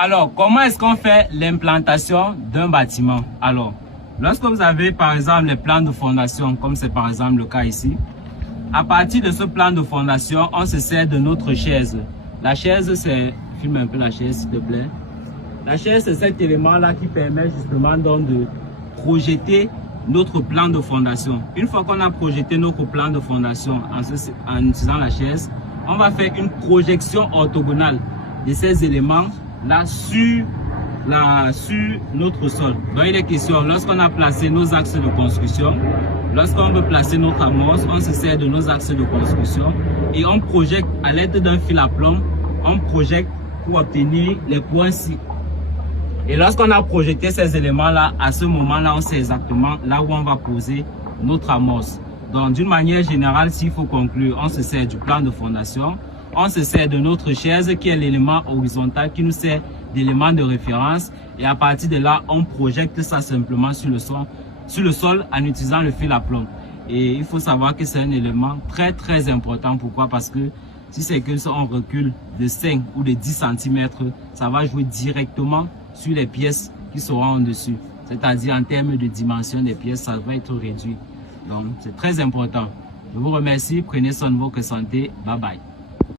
Alors, comment est-ce qu'on fait l'implantation d'un bâtiment? Alors, lorsque vous avez par exemple les plans de fondation, comme c'est par exemple le cas ici, à partir de ce plan de fondation, on se sert de notre chaise. La chaise, c'est... Filme un peu la chaise, s'il te plaît. La chaise, c'est cet élément-là qui permet justement donc de projeter notre plan de fondation. Une fois qu'on a projeté notre plan de fondation en utilisant la chaise, on va faire une projection orthogonale de ces éléments-là sur notre sol. Donc il est question, lorsqu'on a placé nos axes de construction, lorsqu'on veut placer notre amorce, on se sert de nos axes de construction et on projette à l'aide d'un fil à plomb, on projette pour obtenir les points ci. Et lorsqu'on a projeté ces éléments-là, à ce moment-là, on sait exactement là où on va poser notre amorce. Donc, d'une manière générale, s'il faut conclure, on se sert du plan de fondation, on se sert de notre chaise qui est l'élément horizontal qui nous sert d'élément de référence. Et à partir de là, on projette ça simplement sur le sol en utilisant le fil à plomb. Et il faut savoir que c'est un élément très important. Pourquoi? Parce que si c'est que ça, on recule de 5 ou de 10 cm, ça va jouer directement sur les pièces qui seront en dessus. C'est-à-dire en termes de dimension des pièces, ça va être réduit. Donc, c'est très important. Je vous remercie. Prenez soin de votre santé. Bye bye.